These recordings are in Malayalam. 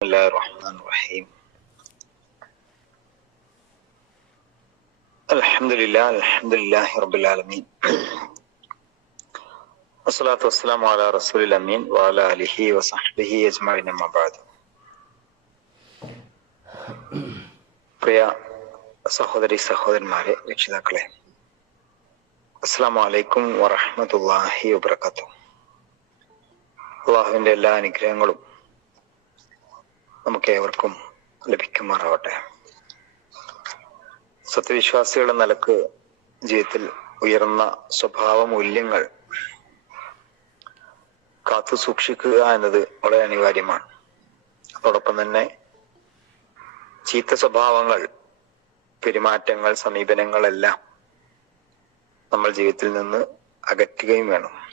الله الرحمن الرحيم الحمد لله الحمد لله رب العالمين والصلاة والسلام على رسول الأمين وعلى آله وصحبه أجمعين أما بعد പ്രിയ സഹോദരി സഹോദരന്മാരെ രക്ഷിതാക്കളെ അസ്സാം വലൈക്കും വറഹമത്തല്ലാഹി വബർക്കാത്തു അള്ളാഹുവിന്റെ എല്ലാ അനുഗ്രഹങ്ങളും നമുക്ക് ഏവർക്കും ലഭിക്കുമാറാവട്ടെ. സത്യവിശ്വാസികളുടെ നിലയ്ക്ക് ജീവിതത്തിൽ ഉയർന്ന സ്വഭാവ മൂല്യങ്ങൾ കാത്തു സൂക്ഷിക്കുക എന്നത് വളരെ അനിവാര്യമാണ്. അതോടൊപ്പം തന്നെ ചീത്ത സ്വഭാവങ്ങൾ പെരുമാറ്റങ്ങൾ സമീപനങ്ങളെല്ലാം നമ്മൾ ജീവിതത്തിൽ നിന്ന് അകറ്റുകയും വേണം.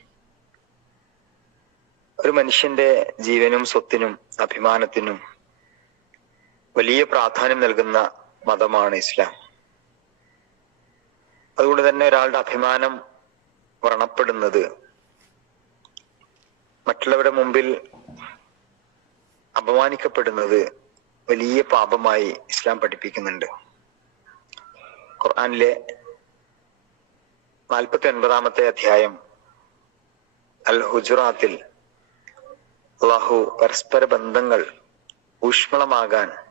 ഒരു മനുഷ്യന്റെ ജീവനും സ്വത്തിനും അഭിമാനത്തിനും വലിയ പ്രാധാന്യം നൽകുന്ന മതമാണ് ഇസ്ലാം. അതുകൊണ്ട് തന്നെ ഒരാളുടെ അഭിമാനം വ്രണപ്പെടുന്നത് മറ്റുള്ളവരുടെ മുമ്പിൽ അപമാനിക്കപ്പെടുന്നത് വലിയ പാപമായി ഇസ്ലാം പഠിപ്പിക്കുന്നുണ്ട്. ഖുർആാനിലെ നാൽപ്പത്തി ഒൻപതാമത്തെ അധ്യായം അൽ ഹുജുറാത്തിൽ അള്ളാഹു പരസ്പര ബന്ധങ്ങൾ ഊഷ്മളമാകാൻ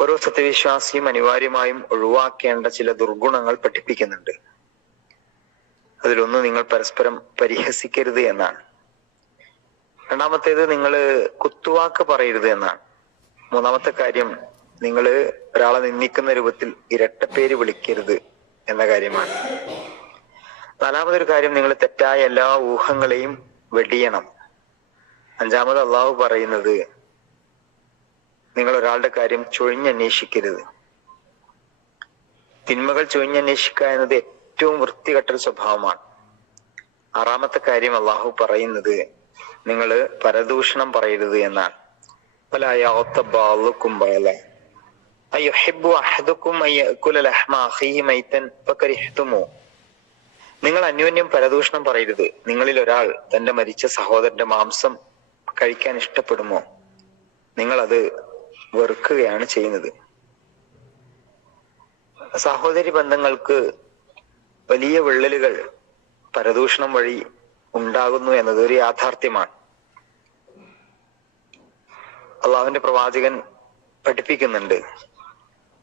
ഓരോ സത്യവിശ്വാസിയും അനിവാര്യമായും ഒഴിവാക്കേണ്ട ചില ദുർഗുണങ്ങൾ പഠിപ്പിക്കുന്നുണ്ട്. അതിലൊന്ന് നിങ്ങൾ പരസ്പരം പരിഹസിക്കരുത് എന്നാണ്. രണ്ടാമത്തേത് നിങ്ങൾ കുത്തുവാക്ക് പറയരുത് എന്നാണ്. മൂന്നാമത്തെ കാര്യം നിങ്ങൾ ഒരാളെ നിന്ദിക്കുന്ന രൂപത്തിൽ ഇരട്ടപ്പേര് വിളിക്കരുത് എന്ന കാര്യമാണ്. നാലാമതൊരു കാര്യം നിങ്ങൾ തെറ്റായ എല്ലാ ഊഹങ്ങളെയും വെടിയണം. അഞ്ചാമത് അള്ളാഹു പറയുന്നത് നിങ്ങൾ ഒരാളുടെ കാര്യം ചൊഴിഞ്ഞന്വേഷിക്കരുത്. തിന്മകൾ ചൊഴിഞ്ഞന്വേഷിക്കുക എന്നത് ഏറ്റവും വൃത്തികെട്ടൊരു സ്വഭാവമാണ്. ആറാമത്തെ കാര്യം അള്ളാഹു പറയുന്നത് നിങ്ങൾ പരദൂഷണം പറയരുത് എന്നാണ്. നിങ്ങൾ അന്യോന്യം പരദൂഷണം പറയരുത്. നിങ്ങളിൽ ഒരാൾ തന്റെ മരിച്ച സഹോദരന്റെ മാംസം കഴിക്കാൻ ഇഷ്ടപ്പെടുമോ? നിങ്ങൾ അത് വെറുക്കുകയാണ് ചെയ്യുന്നത്. സഹോദരി ബന്ധങ്ങൾക്ക് വലിയ വിള്ളലുകൾ പരദൂഷണം വഴി ഉണ്ടാകുന്നു എന്നത് ഒരു യാഥാർത്ഥ്യമാണ്. അള്ളാഹുവിന്റെ പ്രവാചകൻ പഠിപ്പിക്കുന്നുണ്ട്.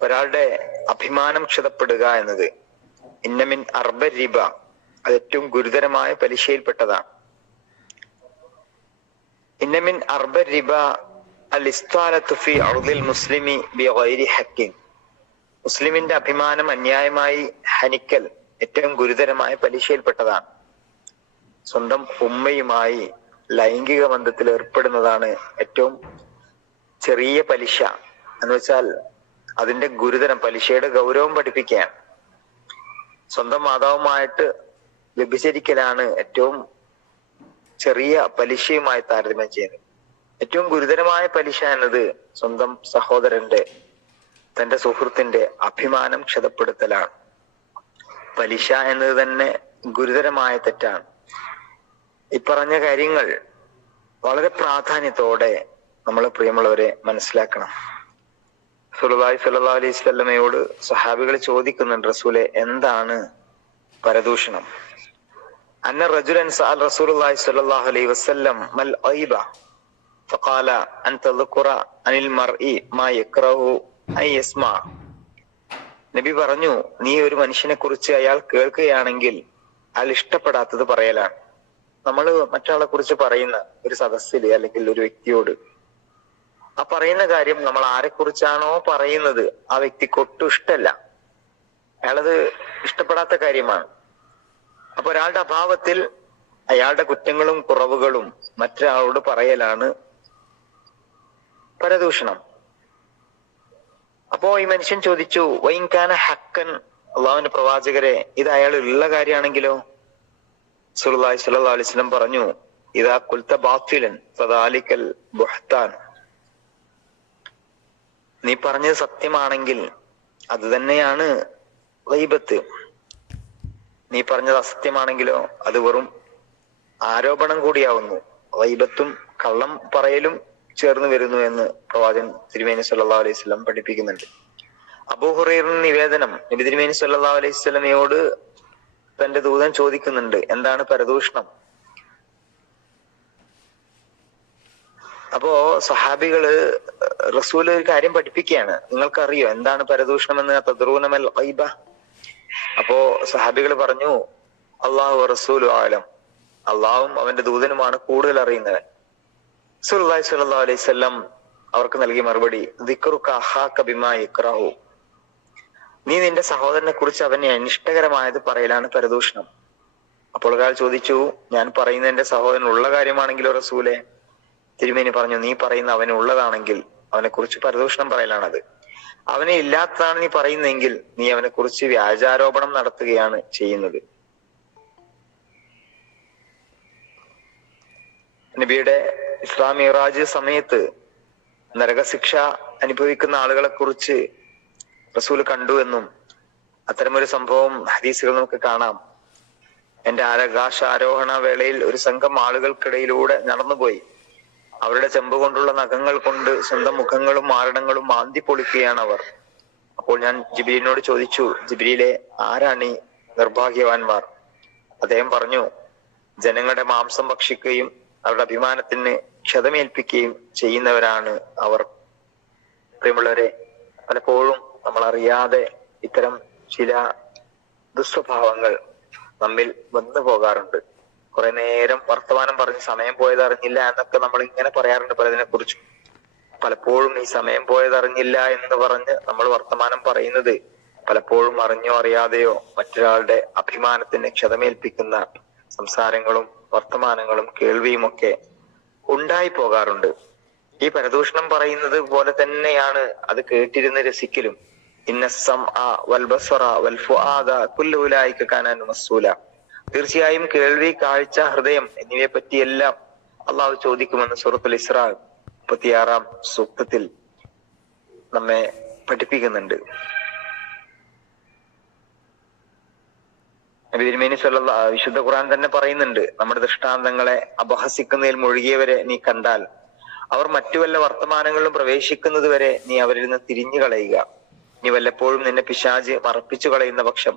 ഒരാളുടെ അഭിമാനം ക്ഷതപ്പെടുക എന്നത് ഇന്നമിൻ അർബ റിബ അത് ഏറ്റവും ഗുരുതരമായ പലിശയിൽപ്പെട്ടതാണ്. ഇന്നമിൻ അർബ ഇസ്താലത്തു അർദിൽ മുസ്ലിമി മുസ്ലിമിന്റെ അഭിമാനം അന്യായമായി ഹനിക്കൽ ഏറ്റവും ഗുരുതരമായ പലിശയിൽപ്പെട്ടതാണ്. സ്വന്തം ഉമ്മയുമായി ലൈംഗിക ബന്ധത്തിൽ ഏർപ്പെടുന്നതാണ് ഏറ്റവും ചെറിയ പലിശ. എന്ന് വെച്ചാൽ അതിന്റെ ഗുരുതരം പലിശയുടെ ഗൗരവം പഠിപ്പിക്കുകയാണ്. സ്വന്തം മാതാവുമായിട്ട് വ്യഭിചരിക്കലാണ് ഏറ്റവും ചെറിയ പലിശയുമായി താരതമ്യം ചെയ്യുന്നത്. ഏറ്റവും ഗുരുതരമായ പലിശ എന്നത് സ്വന്തം സഹോദരന്റെ തന്റെ സുഹൃത്തിന്റെ അഭിമാനം ക്ഷതപ്പെടുത്തലാണ്. പലിശ എന്നത് തന്നെ ഗുരുതരമായ തെറ്റാണ്. ഇപ്പറഞ്ഞ കാര്യങ്ങൾ വളരെ പ്രാധാന്യത്തോടെ നമ്മൾ പ്രിയമുള്ളവരെ മനസ്സിലാക്കണം. സുലഭായ് സുല്ലാ അലൈഹി സ്വല്ലമയോട് സഹാബികൾ ചോദിക്കുന്നുണ്ട് റസൂലെ എന്താണ് പരദൂഷണം? അന്ന റജുലൻ റസൂലുള്ളാഹി സ്വല്ലല്ലാഹു അലൈഹി വസല്ലം മൽ ഐബ. فقال أن تذكر عن المرء ما يكره أن يسمع നബി പറഞ്ഞു നീ ഒരു മനുഷ്യനെ കുറിച്ച് അയാൾ കേൾക്കുകയാണെങ്കിൽ അയാൾ ഇഷ്ടപ്പെടാത്തത് പറയലാണ് നമ്മൾ മറ്റൊരാളെ കുറിച്ച് പറയുന്ന ഒരു സദസ്സിൽ അല്ലെങ്കിൽ ഒരു വ്യക്തിയോട് ആ പറയുന്ന കാര്യം നമ്മൾ ആരെക്കുറിച്ചാണോ പറയുന്നത് ആ വ്യക്തിക്ക് ഒട്ടും ഇഷ്ടമല്ല അയാളത് ഇഷ്ടപ്പെടാത്ത കാര്യമാണ് അപ്പൊ ഒരാളുടെ അഭാവത്തിൽ അയാളുടെ കുറ്റങ്ങളും കുറവുകളും മറ്റൊരാളോട് പറയലാണ് പരദൂഷണം. അപ്പോ ഈ മനുഷ്യൻ ചോദിച്ചു വൈൻകാന ഹക്കൻ? അള്ളാഹുവിന്റെ പ്രവാചകരെ ഇത് അയാൾ ഉള്ള കാര്യമാണെങ്കിലോ സുല്ലാഹി സല്ലാ അലിസ്ലം പറഞ്ഞു ഇതാ കുൽത്ത ബാഫിലൻ ഫദാലിക്കൽ ബുഹ്താൻ. നീ പറഞ്ഞത് സത്യമാണെങ്കിൽ അത് തന്നെയാണ് വൈബത്ത് നീ പറഞ്ഞത് അസത്യമാണെങ്കിലോ അത് വെറും ആരോപണം കൂടിയാവുന്നു. വൈബത്തും കള്ളം പറയലും ചേർന്ന് വരുന്നു എന്ന് പ്രവാചകൻ തിരുമേനി സല്ലാ അലൈഹി സ്വലം പഠിപ്പിക്കുന്നുണ്ട്. അബൂഹുറൈറിന് നിവേദനം നബി തിരുമേനി സല്ലാ അലൈഹി സ്വലമയോട് തന്റെ ദൂതൻ ചോദിക്കുന്നുണ്ട്. എന്താണ് പരദൂഷണം? അപ്പോ സഹാബികൾ റസൂൽ ഒരു കാര്യം പഠിപ്പിക്കുകയാണ്. നിങ്ങൾക്കറിയോ എന്താണ് പരദൂഷണം എന്ന്? തദ്റൂനമൽ ഐബ അപ്പോ സഹാബികൾ പറഞ്ഞു അള്ളാഹു റസൂലു ആലം. അള്ളാഹും അവന്റെ ദൂതനുമാണ് കൂടുതൽ അറിയുന്നവൻ. സുല്ലാഹി അലൈഹി അവർക്ക് നൽകിയ മറുപടി നീ നിന്റെ സഹോദരനെ കുറിച്ച് അവനെ അനിഷ്ടകരമായത് പറയലാണ് പരദൂഷണം. അപ്പോൾ ഒരാൾ ചോദിച്ചു ഞാൻ പറയുന്ന എന്റെ സഹോദരൻ ഉള്ള കാര്യമാണെങ്കിലോ റസൂലെ? തിരുമേനി പറഞ്ഞു നീ പറയുന്ന അവന് ഉള്ളതാണെങ്കിൽ അവനെ കുറിച്ച് പരദൂഷണം പറയലാണത്. അവനെ ഇല്ലാത്തതാണ് നീ പറയുന്നതെങ്കിൽ നീ അവനെ കുറിച്ച് വ്യാജാരോപണം നടത്തുകയാണ് ചെയ്യുന്നത്. നബിയുടെ ഇസ്ലാം മിറാജ് സമയത്ത് നരകശിക്ഷ അനുഭവിക്കുന്ന ആളുകളെ കുറിച്ച് റസൂൽ കണ്ടു എന്നും അത്തരമൊരു സംഭവം ഹദീസുകൾ നമുക്ക് കാണാം. എന്റെ ആകാശ ആരോഹണ വേളയിൽ ഒരു സംഘം ആളുകൾക്കിടയിലൂടെ നടന്നുപോയി. അവരുടെ ചെമ്പ് കൊണ്ടുള്ള നഖങ്ങൾ കൊണ്ട് സ്വന്തം മുഖങ്ങളും മാരണങ്ങളും മാന്തി പൊളിക്കുകയാണ് അവർ. അപ്പോൾ ഞാൻ ജിബിലിനോട് ചോദിച്ചു ജിബിലിയിലെ ആരാണ് ഈ നിർഭാഗ്യവാന്മാർ? അദ്ദേഹം പറഞ്ഞു ജനങ്ങളുടെ മാംസം ഭക്ഷിക്കുകയും അവരുടെ അഭിമാനത്തിന് ക്ഷതമേൽപ്പിക്കുകയും ചെയ്യുന്നവരാണ് അവർ. പ്രിയമുള്ളവരെ പലപ്പോഴും നമ്മൾ അറിയാതെ ഇത്തരം ചില ദുസ്വഭാവങ്ങൾ നമ്മിൽ വന്നു പോകാറുണ്ട്. കുറെ നേരം വർത്തമാനം പറഞ്ഞ് സമയം പോയത് അറിഞ്ഞില്ല എന്നൊക്കെ നമ്മൾ ഇങ്ങനെ പറയാറുണ്ട് പലതിനെ കുറിച്ച് പലപ്പോഴും ഈ സമയം പോയത് അറിഞ്ഞില്ല എന്ന് പറഞ്ഞ് നമ്മൾ വർത്തമാനം പറയുന്നത് പലപ്പോഴും അറിഞ്ഞോ അറിയാതെയോ മറ്റൊരാളുടെ അഭിമാനത്തിന് ക്ഷതമേൽപ്പിക്കുന്ന സംസാരങ്ങളും വർത്തമാനങ്ങളും കേൾവിയും ഒക്കെ ഉണ്ടായി പോകാറുണ്ട്. ഈ പരദൂഷണം പറയുന്നത് പോലെ തന്നെയാണ് അത് കേട്ടിരുന്ന രസിക്കലും തീർച്ചയായും കേൾവി കാഴ്ച ഹൃദയം എന്നിവയെ പറ്റിയെല്ലാം അള്ളാഹു ചോദിക്കുമെന്ന് സൂറത്തുൽ ഇസ്ര മുപ്പത്തിയാറാം സൂക്തത്തിൽ നമ്മെ പഠിപ്പിക്കുന്നുണ്ട്. നബി സല്ല വിശുദ്ധ ഖുർആൻ തന്നെ പറയുന്നുണ്ട് നമ്മുടെ ദൃഷ്ടാന്തങ്ങളെ അപഹസിക്കുന്നതിൽ മുഴുകിയവരെ നീ കണ്ടാൽ അവർ മറ്റു വല്ല വർത്തമാനങ്ങളിലും പ്രവേശിക്കുന്നത് വരെ നീ അവരിൽ നിന്ന് തിരിഞ്ഞു കളയുക. നീ വല്ലപ്പോഴും നിന്നെ പിശാജ് മറപ്പിച്ചു കളയുന്ന പക്ഷം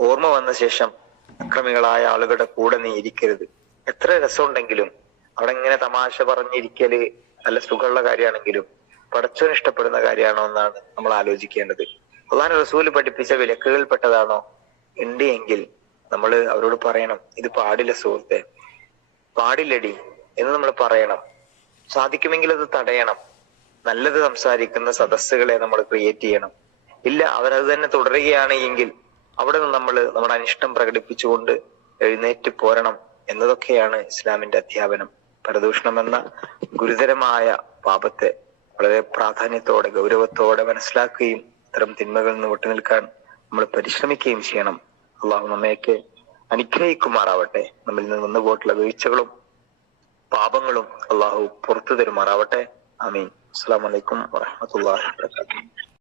ഓർമ്മ വന്ന ശേഷം അക്രമികളായ ആളുകളുടെ കൂടെ നീ ഇരിക്കരുത്. എത്ര രസമുണ്ടെങ്കിലും അവിടെ ഇങ്ങനെ തമാശ പറഞ്ഞിരിക്കൽ നല്ല സുഖമുള്ള കാര്യമാണെങ്കിലും പടച്ചോൻ ഇഷ്ടപ്പെടുന്ന കാര്യമാണോ എന്നാണ് നമ്മൾ ആലോചിക്കേണ്ടത്. അള്ളാൻ റസൂൽ പഠിപ്പിച്ച വിലക്കുകൾപ്പെട്ടതാണോ ഉണ്ട് എങ്കിൽ നമ്മൾ അവരോട് പറയണം ഇത് പാടില്ല സുഹൃത്തെ പാടില്ലടി എന്ന് നമ്മൾ പറയണം. സാധിക്കുമെങ്കിൽ അത് തടയണം. നല്ലത് സംസാരിക്കുന്ന സദസ്സുകളെ നമ്മൾ ക്രിയേറ്റ് ചെയ്യണം. ഇല്ല അവരത് തന്നെ തുടരുകയാണ് എങ്കിൽ അവിടെ നിന്ന് നമ്മൾ നമ്മുടെ അനിഷ്ടം പ്രകടിപ്പിച്ചുകൊണ്ട് എഴുന്നേറ്റ് പോരണം എന്നതൊക്കെയാണ് ഇസ്ലാമിന്റെ അധ്യാപനം. പരദൂഷണം എന്ന ഗുരുതരമായ പാപത്തെ വളരെ പ്രാധാന്യത്തോടെ ഗൗരവത്തോടെ മനസ്സിലാക്കുകയും ഇത്തരം തിന്മകളിൽ നിന്ന് വിട്ടുനിൽക്കാൻ നമ്മൾ പരിശ്രമിക്കുകയും ചെയ്യണം. അള്ളാഹു നമ്മയൊക്കെ അനുഗ്രഹിക്കുമാറാവട്ടെ. നമ്മിൽ നിന്ന് വന്നു പോയിട്ടുള്ള വീഴ്ചകളും പാപങ്ങളും അള്ളാഹു പുറത്തു തരുമാറാവട്ടെ. അമീൻ അസ്സാം വലൈക്കും വാഹമത്തല്ലാ വാബർക്കാത്തു